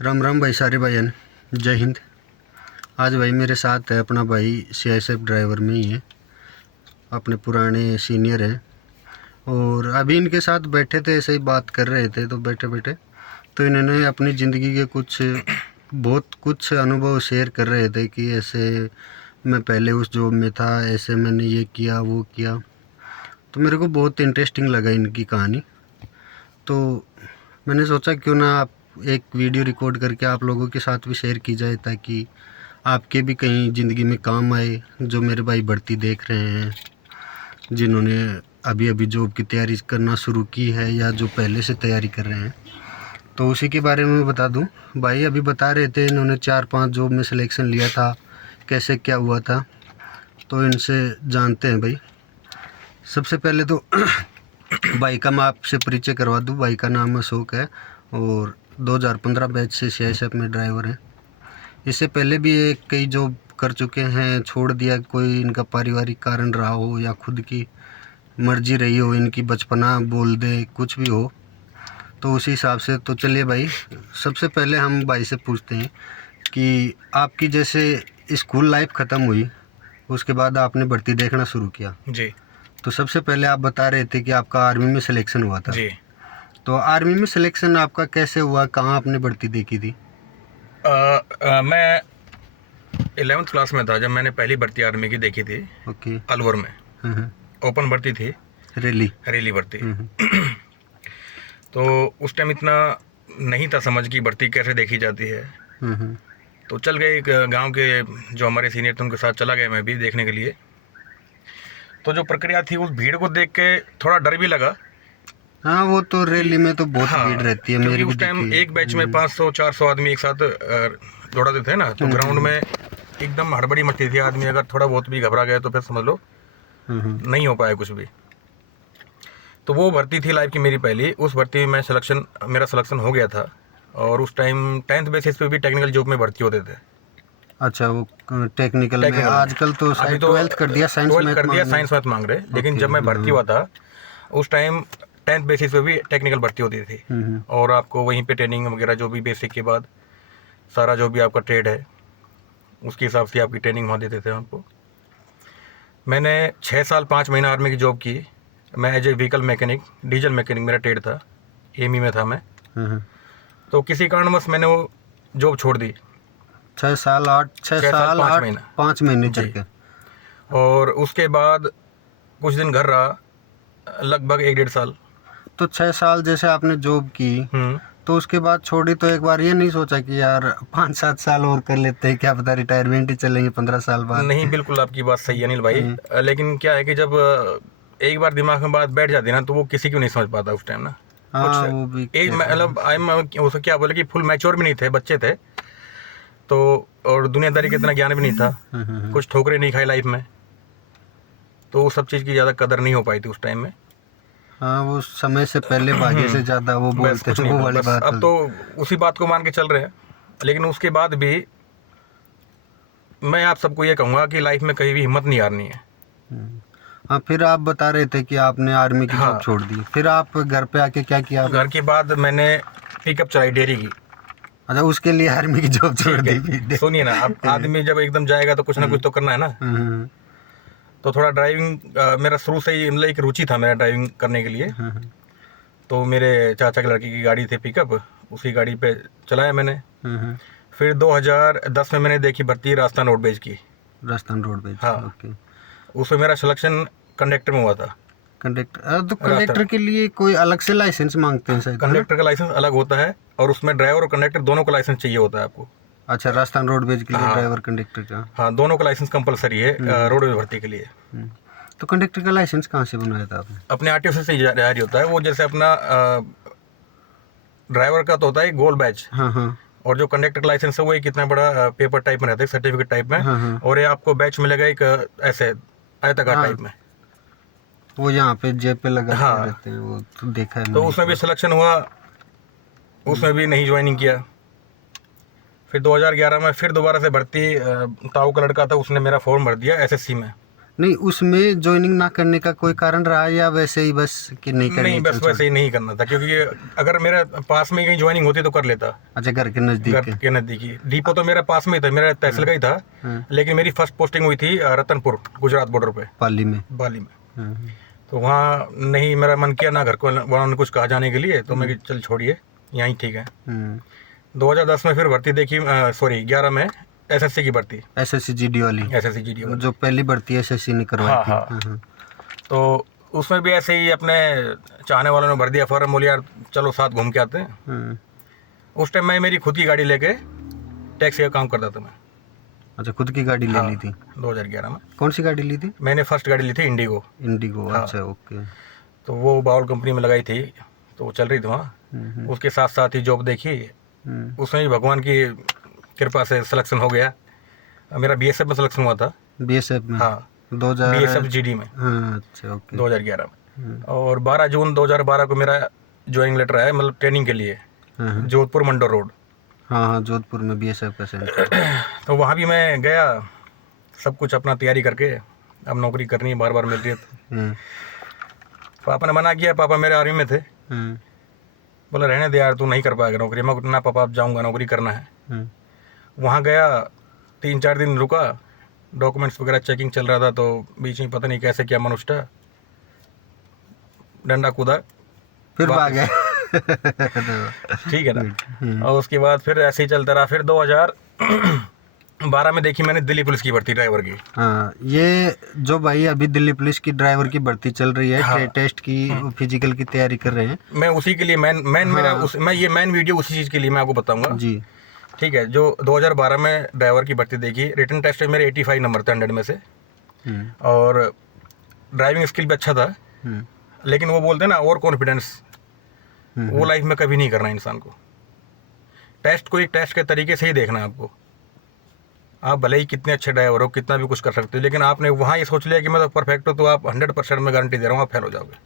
राम राम भाई, सारे भाईयन जय हिंद। आज भाई मेरे साथ है अपना भाई CISF ड्राइवर में ही है, अपने पुराने सीनियर हैं। और अभी इनके साथ बैठे थे, ऐसे ही बात कर रहे थे, तो बैठे बैठे तो इन्होंने अपनी ज़िंदगी के बहुत कुछ अनुभव शेयर कर रहे थे कि ऐसे मैं पहले उस जॉब में था, ऐसे मैंने ये किया वो किया। तो मेरे को बहुत इंटरेस्टिंग लगा इनकी कहानी। तो मैंने सोचा क्यों ना आप एक वीडियो रिकॉर्ड करके आप लोगों के साथ भी शेयर की जाए, ताकि आपके भी कहीं ज़िंदगी में काम आए, जो मेरे भाई भर्ती देख रहे हैं, जिन्होंने अभी अभी जॉब की तैयारी करना शुरू की है या जो पहले से तैयारी कर रहे हैं। तो उसी के बारे में बता दूं। भाई अभी बता रहे थे इन्होंने 4-5 जॉब में सिलेक्शन लिया था, कैसे क्या हुआ था, तो इनसे जानते हैं भाई। सबसे पहले तो भाई का मैं आपसे परिचय करवा दूं। भाई का नाम अशोक है और 2015 बैच से CISF में ड्राइवर हैं। इससे पहले भी एक कई जॉब कर चुके हैं, छोड़ दिया, कोई इनका पारिवारिक कारण रहा हो या खुद की मर्जी रही हो, इनकी बचपना बोल दे, कुछ भी हो, तो उसी हिसाब से। तो चलिए भाई, सबसे पहले हम भाई से पूछते हैं कि आपकी जैसे स्कूल लाइफ ख़त्म हुई, उसके बाद आपने भर्ती देखना शुरू किया जी तो सबसे पहले आप बता रहे थे कि आपका आर्मी में सिलेक्शन हुआ था। जी। तो आर्मी में सिलेक्शन आपका कैसे हुआ, कहाँ आपने भर्ती देखी थी? मैं 11th क्लास में था जब मैंने पहली भर्ती आर्मी की देखी थी। ओके। अलवर में ओपन भर्ती थी, रेली भर्ती। तो उस टाइम इतना नहीं था समझ की भर्ती कैसे देखी जाती है। तो चल गए एक गांव के जो हमारे सीनियर थे उनके साथ चला गया मैं भी देखने के लिए। तो जो प्रक्रिया थी उस भीड़ को देख के थोड़ा डर भी लगा। हाँ, वो तो रैली में तो बहुत भीड़ रहती है, क्योंकि मेरी भी उस टाइम देखी है। एक बैच में 500-400 आदमी एक साथ दौड़ाते थे ना, तो ग्राउंड में एकदम हड़बड़ी मचती थी। आदमी अगर थोड़ा बहुत भी घबरा गया तो फिर समझ लो नहीं हो पाया कुछ भी। तो वो भर्ती थी लाइफ की मेरी पहली। उस भर्ती में मेरा सिलेक्शन हो गया था। और उस टाइम 10th बेसिस पे भी टेक्निकल जॉब में भर्ती होते थे। अच्छा, वो टेक्निकल में आजकल तो अभी शायद तो 12th कर दिया, साइंस मैथ कर दिया, मांग साइंस मैथ मांग रहे। लेकिन जब मैं भर्ती हुआ था उस टाइम 10th बेसिस पे भी टेक्निकल भर्ती होती थी। और आपको वहीं पे ट्रेनिंग वगैरह जो भी बेसिक के बाद सारा जो भी आपका ट्रेड है उसके हिसाब से आपकी ट्रेनिंग वहाँ देते थे हमको। मैंने 6 साल 5 महीना आर्मी की जॉब की। मैं as a vehicle mechanic, diesel mechanic मेरा ट्रेड था, एमी में था मैं। तो किसी कारणवश मैंने वो जॉब छोड़ दी। 6 साल 5 महीने करके। और उसके बाद कुछ दिन घर रहा, लगभग 1-1.5 साल। तो 6 साल जैसे आपने जॉब की, तो उसके बाद छोड़ी, तो एक बार ये नहीं सोचा कि यार 5-7 साल और कर लेते हैं, क्या पता रिटायरमेंट ही चलेंगे 15 साल बाद? नहीं, बिल्कुल आपकी बात सही है अनिल भाई। लेकिन क्या है कि जब एक बार दिमाग में बात बैठ जाती है ना, तो वो किसी को नहीं समझ पाता उस टाइम ना। हाँ, वो भी एज मतलब उसे क्या बोले कि फुल मैच्योर भी नहीं थे, बच्चे थे तो। और दुनियादारी का इतना ज्ञान भी नहीं था, कुछ ठोकरें नहीं खाई लाइफ में, तो वो सब चीज़ की ज़्यादा कदर नहीं हो पाई थी उस टाइम में। हाँ, वो समय से पहले भाग्य से ज़्यादा वो बोलते हैं, वो वाली बात। अब तो उसी बात को मान के चल रहे हैं। लेकिन उसके बाद भी मैं आप सबको ये कहूँगा कि लाइफ में कहीं भी हिम्मत नहीं हारनी है। हाँ, फिर आप बता रहे थे कि आपने आर्मी की जॉब छोड़ दी, फिर आप घर पे आके क्या किया? घर के बाद मैंने पिकअप चलाई डेयरी की। अच्छा, उसके लिए आर्मी की जॉब छोड़ दी? सुनिए ना, अब आदमी जब एकदम जाएगा तो कुछ ना कुछ तो करना है ना। तो थोड़ा ड्राइविंग मेरा शुरू से ही मतलब एक रुचि था मेरा ड्राइविंग करने के लिए। तो मेरे चाचा के लड़के की गाड़ी थी पिकअप, उसी गाड़ी पे चलाया मैंने। फिर 2010 में मैंने देखी भर्ती राजस्थान रोडवेज की। राजस्थान रोडवेज, हाँ। ओके। उसमें मेरा सिलेक्शन कंडक्टर में हुआ था। कंडक्टर? तो कंडक्टर के लिए कोई अलग से लाइसेंस मांगते हैं शायद? कंडक्टर का लाइसेंस अलग होता है और उसमें ड्राइवर और कंडक्टर दोनों का लाइसेंस चाहिए होता है आपको। अच्छा, राजस्थान रोडवेज के लिए ड्राइवर कंडक्टर का? हाँ, दोनों का लाइसेंस कंपलसरी है रोडवेज भर्ती के लिए। तो कंडक्टर का लाइसेंस कहाँ से बनवाया था आपने? अपने आरटीओ से जारी होता है वो। जैसे अपना ड्राइवर का तो होता है गोल्ड बैच। हाँ। और जो कंडक्टर का लाइसेंस है वो एक कितना बड़ा पेपर टाइप में रहता है, सर्टिफिकेट टाइप में। और ये आपको बैच मिलेगा एक ऐसे आयताकार टाइप में। वो यहाँ पे जेब पे लगा रहते हैं, वो तो देखा है। तो उसमें भी सिलेक्शन हुआ, उसमें भी नहीं ज्वाइनिंग किया। फिर 2011 में फिर दोबारा से भर्ती, ताऊ का लड़का था, उसने मेरा फॉर्म भर दिया SSC में। नहीं, उसमें ज्वाइनिंग ना करने का कोई कारण रहा या वैसे ही बस कि नहीं करनी? नहीं, बस वैसे ही नहीं करना था, क्योंकि अगर मेरे पास में कहीं ज्वाइनिंग होती तो कर लेता। अच्छा, घर के नज़दीक घर है। के नज़दीकी डिपो तो मेरा पास में ही था, मेरा तहसील का ही था। हाँ, लेकिन मेरी फर्स्ट पोस्टिंग हुई थी रतनपुर, गुजरात बॉर्डर पे, पाली में। बाली में। हाँ, तो वहाँ नहीं, मेरा मन किया ना घर को वहाँ ने कुछ कहा जाने के लिए, तो मैं कि चल छोड़िए, यहीं ठीक है। हाँ। 2010 में फिर भर्ती देखी, सॉरी 11 में एसएससी की भर्ती, SSC GD वाली, एसएससी जीडी वाली। जो पहली भर्ती SSC ने करवाई हाँ थी। हाँ। हाँ, हाँ। तो उसमें भी ऐसे ही अपने चाहने वालों ने भर दिया फॉर्म, बोले यार चलो साथ घूम के आते हैं। हाँ। उस टाइम मैं मेरी खुद की गाड़ी लेके टैक्सी का काम करता था मैं। अच्छा, खुद की गाड़ी ले हाँ, ली थी? 2011 में कौन सी गाड़ी ली थी? मैंने फर्स्ट गाड़ी ली थी इंडिगो। इंडिगो। हाँ। अच्छा, ओके। तो वो बाउल कंपनी में लगाई थी, तो वो चल रही थी वहाँ। उसके साथ साथ ही जॉब देखी, उसमें भी भगवान की कृपा से सिलेक्शन हो गया। मेरा बीएसएफ में सिलेक्शन हुआ था। BSF में? हाँ, 2000? बीएसएफ जीडी में। हाँ, अच्छा, ओके। 2011 में। और 12 जून 2012 को मेरा ज्वाइनिंग लेटर आया, मतलब ट्रेनिंग के लिए, हाँ, हाँ। जोधपुर मंडोर रोड। हाँ, हाँ, जोधपुर में BSF का सेंटर। तो वहाँ भी मैं गया, सब कुछ अपना तैयारी करके, अब नौकरी करनी है, बार बार मिल रही है। हाँ, पापा ने मना किया, पापा मेरे आर्मी में थे। हाँ, बोला रहने दे यार, तू नहीं कर पाएगा नौकरी। मैं ना पापा, अब जाऊँगा, नौकरी करना है। हाँ। वहाँ गया, 3-4 दिन रुका, डॉक्यूमेंट्स वगैरह चेकिंग चल रहा था, तो बीच में पता नहीं कैसे क्या मनुष्टा डंडा कूदा, फिर भाग गए। ठीक है ना। और उसके बाद फिर ऐसे ही चलता रहा। फिर 2012 में देखी मैंने दिल्ली पुलिस की भर्ती ड्राइवर की। हाँ, ये जो भाई अभी दिल्ली पुलिस की ड्राइवर की भर्ती चल रही है, हाँ। टेस्ट की, फिजिकल की तैयारी कर रहे हैं। मैं उसी के लिए मेरा मैं ये मेन वीडियो उसी चीज़ के लिए मैं आपको बताऊंगा जी। ठीक है। जो 2012 में ड्राइवर की भर्ती देखी, रिटन टेस्ट में मेरे 85 नंबर थे 100 में से, और ड्राइविंग स्किल भी अच्छा था। लेकिन वो बोलते हैं ना, ओवर कॉन्फिडेंस, वो लाइफ में कभी नहीं करना इंसान को। टेस्ट को एक टेस्ट के तरीके से ही देखना है आपको। आप भले ही कितने अच्छे ड्राइवर हो, कितना भी कुछ कर सकते हो, लेकिन आपने वहाँ ये सोच लिया कि मैं तो परफेक्ट हूँ, तो आप 100% में गारंटी दे रहा हूँ आप फेल हो जाओगे।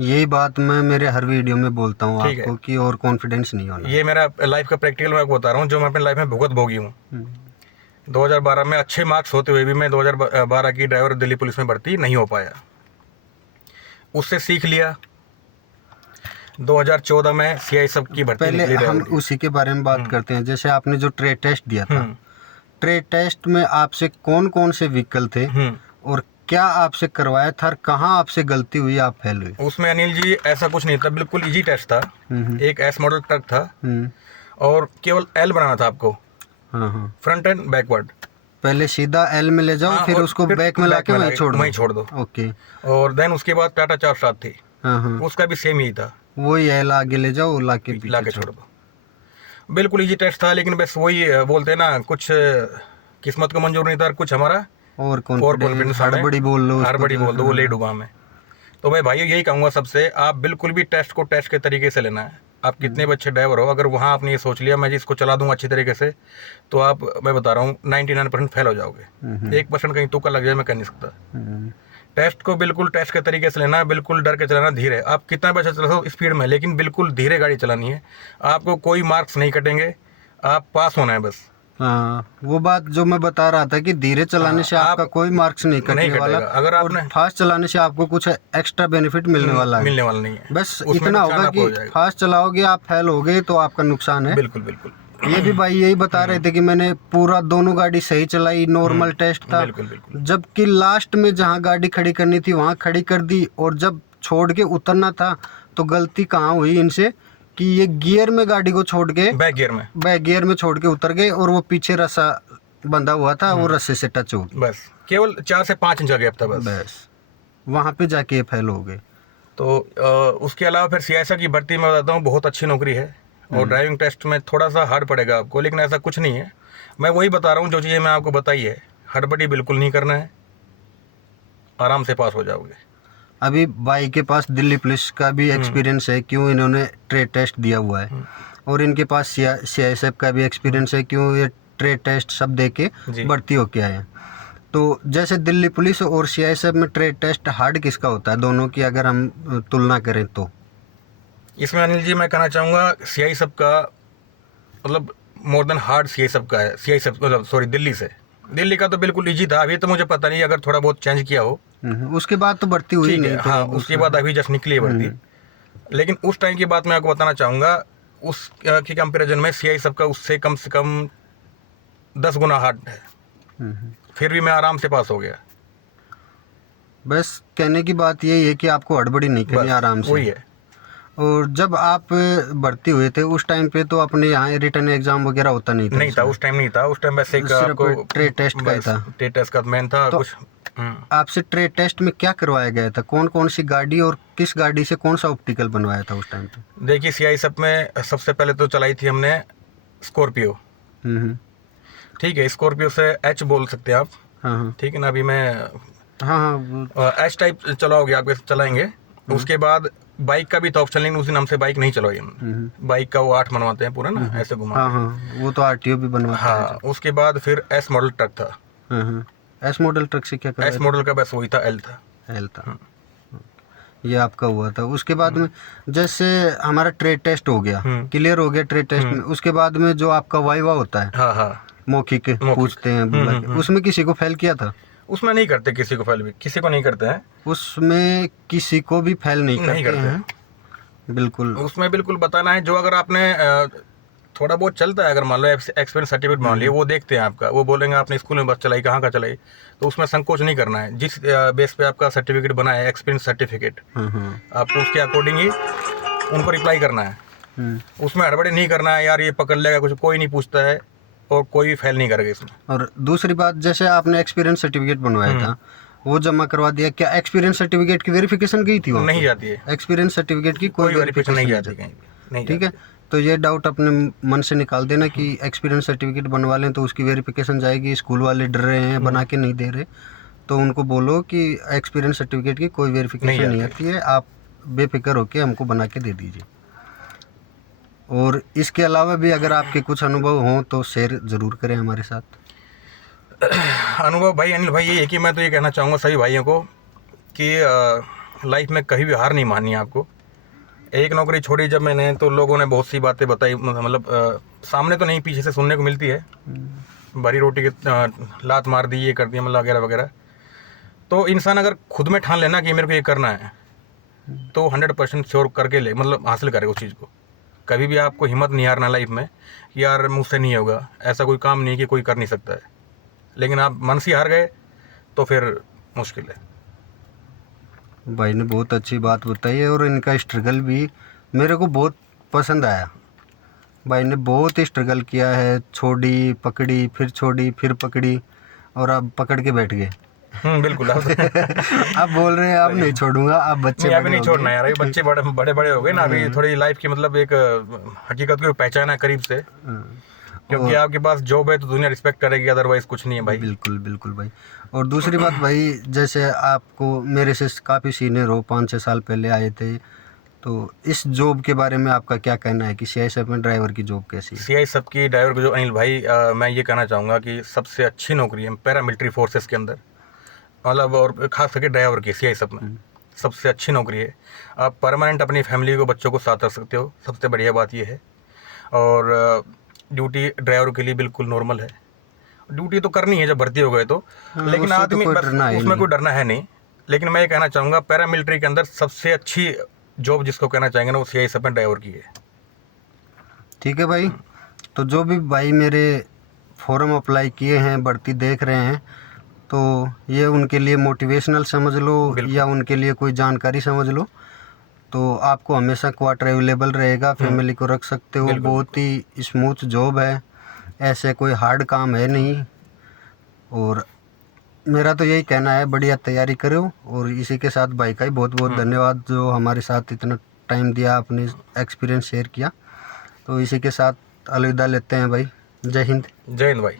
यही बात मैं मेरे हर वीडियो में बोलता हूँ ठीक है। आपको कि और कॉन्फिडेंस नहीं होना। ये मेरा लाइफ का प्रैक्टिकल मैं आपको बता रहा हूँ, जो मैं अपनी लाइफ में भुगत भोगी हूँ। 2012 में अच्छे मार्क्स होते हुए भी मैं 2012 की ड्राइवर दिल्ली पुलिस में भर्ती नहीं हो पाया। उससे सीख लिया। 2014 में सीआई सब की भर्ती पहले निकली हम ड्राइवर की। उसी के बारे में बात करते हैं। जैसे आपने जो ट्रेड टेस्ट दिया था, ट्रेड टेस्ट में आपसे कौन कौन से व्हीकल थे और क्या आपसे करवाया था और कहाँ आपसे गलती हुई, आप फेल हुई? उसमें अनिल जी ऐसा कुछ नहीं था, बिल्कुल इजी टेस्ट था। एक एस मॉडल ट्रक था और केवल एल बनाना था आपको, हाँ, हाँ। Front end backward. पहले सीधा L में ले जाओ, हाँ, फिर और उसको फिर बैक में लाके में वहीं लाके छोड़ दो। ओके। ओके। और देन उसके बाद टाटा 4-7 थी, हाँ, हाँ। उसका भी सेम ही था, वही L आगे ले जाओ, लाके लाके पीछे छोड़ दो। बिल्कुल इजी टेस्ट था, लेकिन बस वही बोलते हैं ना, कुछ किस्मत को मंजूर नहीं था, कुछ हमारा और कॉन्फिडेंस, कॉन्फिडेंस, हड़बड़ी बोल लो उसको, हड़बड़ी बोल दो, वो ले डूबा में। तो मैं भाई यही कहूँगा सबसे, आप बिल्कुल भी टेस्ट को टेस्ट के तरीके से लेना है। आप कितने भी अच्छे ड्राइवर हो, अगर वहाँ आपने ये सोच लिया मैं जिसको चला दूंगा अच्छी तरीके से, तो आप, मैं बता रहा हूँ, 99% फेल हो जाओगे। 1% कहीं तुक्का लग जाए, मैं कह नहीं सकता। टेस्ट को बिल्कुल टेस्ट के तरीके से लेना है, बिल्कुल डर के चलाना, धीरे। आप कितना भी अच्छा चला सकते हो स्पीड में, लेकिन बिल्कुल धीरे गाड़ी चलानी है। आपको कोई मार्क्स नहीं कटेंगे, आप पास होना है बस। हाँ, वो बात जो मैं बता रहा था कि धीरे चलाने से आपका कोई मार्क्स नहीं कटने वाला, अगर आपने फास्ट चलाने से आपको कुछ एक्स्ट्रा बेनिफिट मिलने वाला है। मिलने वाला नहीं है, बस इतना होगा कि फास्ट चलाओगे आप फेल हो गए तो आपका नुकसान है। बिल्कुल बिल्कुल। ये भी भाई यही बता रहे थे कि मैंने पूरा दोनों गाड़ी सही चलाई, नॉर्मल टेस्ट था, बिल्कुल बिल्कुल। जबकि लास्ट में जहाँ गाड़ी खड़ी करनी थी वहाँ खड़ी कर दी, और जब छोड़ के उतरना था तो गलती कहाँ हुई इनसे कि ये गियर में गाड़ी को छोड़ के बैक गियर में छोड़ के उतर गए, और वो पीछे रस्सा बंधा हुआ था, वो रस्से से टच हो गया, बस केवल 4 से 5 इंच का गैप था बस वहाँ पे जाके फेल हो गए। तो उसके अलावा फिर सीआईएसएफ की भर्ती में बताता हूँ, बहुत अच्छी नौकरी है, और ड्राइविंग टेस्ट में थोड़ा सा हार्ड पड़ेगा आपको, लेकिन ऐसा कुछ नहीं है। मैं वही बता रहा हूँ जो चीज़ें मैं आपको बताई है, हड़बड़ी बिल्कुल नहीं करना है, आराम से पास हो जाओगे। अभी भाई के पास दिल्ली पुलिस का भी एक्सपीरियंस है, क्यों इन्होंने ट्रेड टेस्ट दिया हुआ है, और इनके पास सीआईएसएफ का भी एक्सपीरियंस है, क्यों ये ट्रेड टेस्ट सब दे के भर्ती होके आए हैं। तो जैसे दिल्ली पुलिस और सीआईएसएफ में ट्रेड टेस्ट हार्ड किसका होता है, दोनों की अगर हम तुलना करें तो? इसमें अनिल जी मैं कहना चाहूँगा सीआईएसएफ का मतलब मोर देन हार्ड सीआईएसएफ का है, सीआईएसएफ मतलब सॉरी दिल्ली से दिल्ली का तो बिल्कुल ईजी था, अभी तो मुझे पता नहीं अगर थोड़ा बहुत चेंज किया हो। उसके बाद तो भर्ती हुई ठीक नहीं है, तो हाँ, उसके बाद अभी जस्ट निकली है भर्ती। लेकिन उस टाइम की बात मैं आपको बताना चाहूँगा, उस की कंपेरिजन में CI सबका उससे कम से कम 10 गुना हार्ड है। फिर भी मैं आराम से पास हो गया। बस कहने की बात यही है कि आपको हड़बड़ी नहीं करनी, बस आराम से। वही है। और जब आप भर्ती हुए थे उस टाइम पे तो अपने यहाँ रिटर्न एग्जाम वगैरह होता नहीं था? नहीं था, उस टाइम नहीं था। उस टाइम वैसे सिर्फ आपको ट्रेड टेस्ट का ही था। ट्रेड टेस्ट का मेन था तो कुछ। आपसे ट्रेड टेस्ट में क्या करवाया गया था? कौन कौन सी गाड़ी और किस गाड़ी से कौन सा ऑप्टिकल बनवाया था उस टाइम पे? देखिए, CI सब में सबसे पहले तो चलाई थी हमने स्कॉर्पियो। हम्म। ठीक है, स्कॉर्पियो से H बोल सकते हैं आप। हाँ हाँ ठीक है ना, अभी मैं हाँ हाँ H टाइप चलाओगे आपके चलाएंगे। उसके बाद बाइक का भी था ऑप्शन, लेकिन उस दिन हमसे बाइक नहीं चलवाई हमने। बाइक का वो 8 बनवाते हैं पूरा ना, ऐसे घुमा। हाँ हाँ, वो तो RTO भी बनवाता हाँ, उसके बाद फिर S मॉडल ट्रक था। है। हाँ, एस मॉडल ट्रक से क्या S करवाया मॉडल का बस वही था, L था। था? L था। ये आपका हुआ था। उसके बाद में जैसे हमारा ट्रेड टेस्ट हो गया, क्लियर हो गया ट्रेड टेस्ट में, उसके बाद में जो आपका वाइवा होता है, हाँ हाँ, मौखिक पूछते हैं बुला के, उसमें किसी को फेल किया था? उसमें नहीं करते किसी को फेल, भी किसी को नहीं करते हैं। उसमें किसी को भी फेल नहीं करते हैं, बिल्कुल। उसमें बिल्कुल बताना है, जो अगर आपने थोड़ा बहुत चलता है, अगर मान लो एक्सपीरियंस सर्टिफिकेट मान लिया, वो देखते हैं आपका, वो बोलेंगे आपने स्कूल में बस चलाई, कहाँ का चलाई, तो उसमें संकोच नहीं करना है। जिस बेस पे आपका सर्टिफिकेट बना है, एक्सपीरियंस सर्टिफिकेट, आपको उसके अकॉर्डिंग ही उनको रिप्लाई करना है। उसमें हड़बड़ी नहीं करना है, यार ये पकड़ लेगा कुछ, कोई नहीं पूछता है और कोई भी फेल नहीं करेगा इसमें। और दूसरी बात, जैसे आपने एक्सपीरियंस सर्टिफिकेट बनवाया था, वो जमा करवा दिया, क्या एक्सपीरियंस सर्टिफिकेट की वेरिफिकेशन गई थी वहाँ? नहीं जाती है, एक्सपीरियंस सर्टिफिकेट की कोई वेरिफिकेशन नहीं जाती कहीं भी। ठीक है, तो ये डाउट अपने मन से निकाल देना कि एक्सपीरियंस सर्टिफिकेट बनवा लें तो उसकी वेरिफिकेशन जाएगी। स्कूल वाले डर रहे हैं, बना के नहीं दे रहे, तो उनको बोलो कि एक्सपीरियंस सर्टिफिकेट की कोई वेरिफिकेशन नहीं आती है, आप बेफिक्र होकर हमको बना के दे दीजिए। और इसके अलावा भी अगर आपके कुछ अनुभव हों तो शेयर ज़रूर करें हमारे साथ। अनुभव भाई, अनिल भाई, ये है कि मैं तो ये कहना चाहूँगा सभी भाइयों को कि लाइफ में कभी भी हार नहीं माननी है आपको। एक नौकरी छोड़ी जब मैंने, तो लोगों ने बहुत सी बातें बताई, मतलब सामने तो नहीं, पीछे से सुनने को मिलती है, भरी रोटी की लात मार दी, ये कर दिया, मतलब वगैरह वगैरह। तो इंसान अगर खुद में ठान लेना कि मेरे को ये करना है, तो 100% श्योर करके ले, मतलब हासिल करेगा उस चीज़ को। कभी भी आपको हिम्मत नहीं हारना लाइफ में कि यार मुझसे नहीं होगा, ऐसा कोई काम नहीं कि कोई कर नहीं सकता है। लेकिन आप मन से हार गए तो फिर मुश्किल है। भाई ने बहुत अच्छी बात बताई है और इनका स्ट्रगल भी मेरे को बहुत पसंद आया। भाई ने बहुत ही स्ट्रगल किया है, छोड़ी, पकड़ी, फिर छोड़ी, फिर पकड़ी, और अब पकड़ के बैठ गए। बिल्कुल। आप बोल रहे हैं आप नहीं छोड़ूंगा, आप बच्चे अभी नहीं छोड़ना यार, अभी बच्चे बड़े हो गए ना, अभी थोड़ी लाइफ की मतलब एक हकीकत को पहचाना है करीब से, क्योंकि आपके पास जॉब है तो दुनिया रिस्पेक्ट करेगी, अदरवाइज कुछ नहीं है भाई। बिल्कुल बिल्कुल भाई। और दूसरी बात भाई, जैसे आपको मेरे से काफ़ी सीनियर हो, 5-6 साल पहले आए थे, तो इस जॉब के बारे में आपका क्या कहना है कि CI में ड्राइवर की जॉब कैसी है? CI सब की ड्राइवर की जो, अनिल भाई, मैं ये कहना चाहूँगा कि सबसे अच्छी नौकरी है पैरामिलिट्री फोर्सेस के अंदर, मतलब, और खास करके ड्राइवर की CI सब में सबसे अच्छी नौकरी है। आप परमानेंट अपनी फैमिली को, बच्चों को साथ रख सकते हो, सबसे बढ़िया बात ये है। और ड्यूटी ड्राइवर के लिए बिल्कुल नॉर्मल है, ड्यूटी तो करनी है जब भर्ती हो गए तो, लेकिन आदमी उसमें कोई डरना है नहीं। लेकिन मैं ये कहना चाहूँगा पैरामिलिट्री के अंदर सबसे अच्छी जॉब जिसको कहना चाहेंगे ना, वो CI सब में ड्राइवर की है। ठीक है भाई, तो जो भी भाई मेरे फॉर्म अप्लाई किए हैं, भर्ती देख रहे हैं, तो ये उनके लिए मोटिवेशनल समझ लो या उनके लिए कोई जानकारी समझ लो। तो आपको हमेशा क्वार्टर अवेलेबल रहेगा, फैमिली को रख सकते हो, बहुत ही स्मूथ जॉब है, ऐसे कोई हार्ड काम है नहीं। और मेरा तो यही कहना है, बढ़िया तैयारी करो। और इसी के साथ भाई का ही बहुत बहुत धन्यवाद जो हमारे साथ इतना टाइम दिया, अपने एक्सपीरियंस शेयर किया। तो इसी के साथ अलविदा लेते हैं भाई। जय हिंद। जय हिंद भाई।